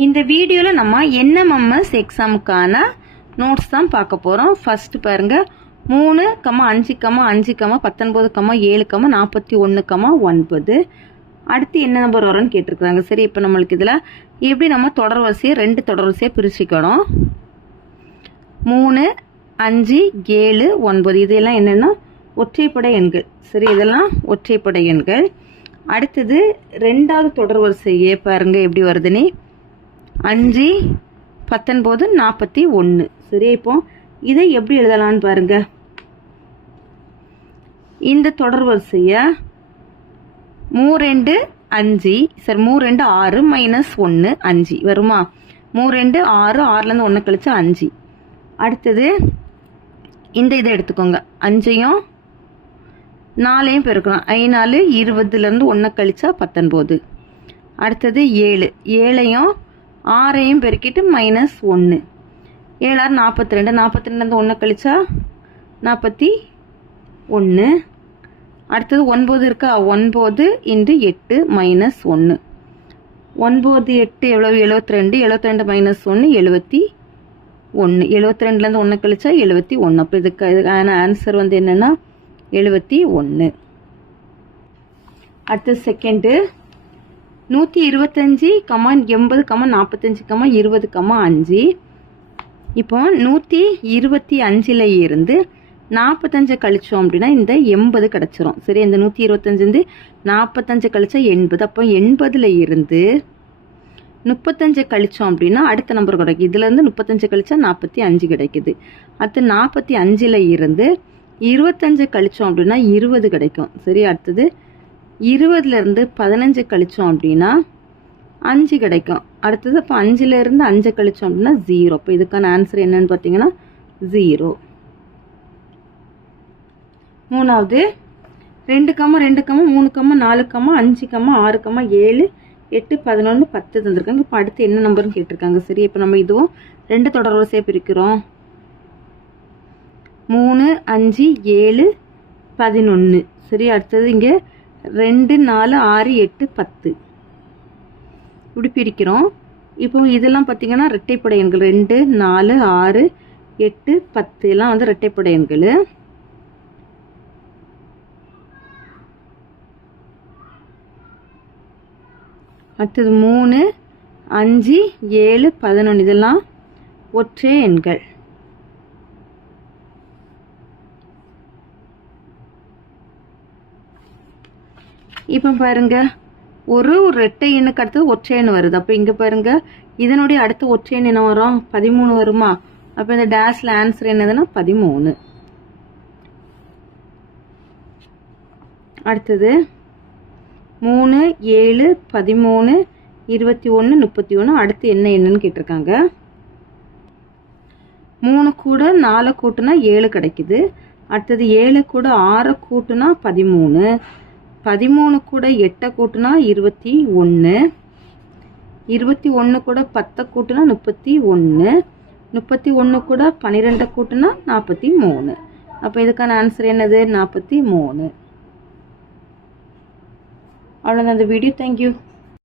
இந்த வீடியோவில் நம்ம என்எம்எம்எஸ் எக்ஸாமுக்கான நோட்ஸ் தான் பார்க்க போகிறோம். ஃபர்ஸ்ட் பாருங்க 3, 5, 5, 19, 7, 41, 9. அடுத்து என்ன நம்பர் வரும்னு கேட்டிருக்காங்க. சரி, இப்போ நம்மளுக்கு இதில் எப்படி நம்ம தொடர் வரிசையை 2 தொடர் வரிசையாக பிரிச்சுக்கணும். 3, 5, 7, 9 இதெல்லாம் என்னென்னா ஒற்றைப்படை எண்கள். சரி, இதெல்லாம் ஒற்றைப்படை எண்கள். அடுத்தது 2வது தொடர் வரிசையே பாருங்க எப்படி வருதுன்னு 5, 19, 41. சரி, இப்போ இதை எப்படி எழுதலான்னு பாருங்க. இந்த தொடர் வரிசைய 3, 2, 5 சரி 3, 2, 6 -1 5 வருமா? 3, 2, 6 6லேருந்து 1 கழிச்சு 5. அடுத்தது இந்த இதை எடுத்துக்கோங்க. 5ஐயும் 4ஐயும் பெருக்கணும். 5 4 20லேருந்து 1 கழிச்சா 19. அடுத்தது 7 7ஐயும் 6ஐயும் பெருக்கிட்டு -1. 7 6 42 42லேருந்து 1 கழிச்சா 41. அடுத்தது 9 இருக்கா? 9 × 8 -1. 9 8 எவ்வளவு? 72. 72 -1 71. 72லேருந்து 1 கழிச்சா 71. அப்போ இதுக்கான ஆன்சர் வந்து என்னன்னா 71. அடுத்து செகண்டு 125, 80, 45, 20, 5. இப்போ 125ல இருந்து 45 கழிச்சோம் அப்படின்னா இந்த 80 கிடச்சிரும். சரி, இந்த 125 45 கழிச்சா 80. அப்போ 80ல இருந்து 35 கழிச்சோம் அப்படின்னா அடுத்த நம்பர் கிடைக்கும். இதுல இருந்து 35 கழிச்சா 45 கிடைக்குது. அடுத்து 45ல இருந்து 25 கழிச்சோம் அப்படின்னா 20 கிடைக்கும். சரி, அடுத்தது 20ல இருந்து 15 கழிச்சோம் அப்படின்னா 5 கிடைக்கும். அடுத்தது அப்போ 5ல இருந்து 5 கழிச்சோம் அப்படின்னா 0. அப்போ இதுக்கான ஆன்சர் என்னன்னு பார்த்தீங்கன்னா 0. மூணாவது 2, 2, 3, 4, 5, 6, 7, 8, 11, 10 தந்திருக்காங்க. இப்போ அடுத்து என்ன நம்பர்னு கேட்டிருக்காங்க. சரி, இப்போ நம்ம இதுவும் 2 தொடர் வரிசையாக பிரிக்கிறோம். 3, 5, 7, 11. சரி, அடுத்தது இங்கே 2, 4, 6, 8, 10 இப்படி பிரிக்கிறோம். இப்போ இதெல்லாம் பார்த்தீங்கன்னா இரட்டைப்படை எண்கள். 2, 4, 6, 8, 10 எல்லாம் வந்து இரட்டைப்படை எண்கள். அடுத்தது 3, 5, 7, 11 இதெல்லாம் ஒற்றை எண்கள். இப்போ பாருங்க ஒரு இரட்டை எண்ணுக்கு அடுத்தது ஒற்றை எண் வருது. அப்போ இங்கே பாருங்க இதனுடைய அடுத்த ஒற்றை எண் என்ன வரும்? 13 வருமா? அப்போ இந்த டேஷ்ல ஆன்சர் என்னதுன்னா 13. அடுத்தது 3, 7, 13, 21, 31. அடுத்து என்ன என்னன்னு கேட்டிருக்காங்க. 3 கூட 4 கூட்டுனா 7 கிடைக்குது. அடுத்தது 7 கூட 6 கூட்டுனா 13. 13 கூட 8 கூட்டுனா 21. 21 கூட 10 கூட்டுனா 31. 31 கூட 12 கூட்டுனா 43. அப்போ இதுக்கான ஆன்சர் என்னது? 43. அவ்வளோதான் இந்த வீடியோ. தேங்க்யூ.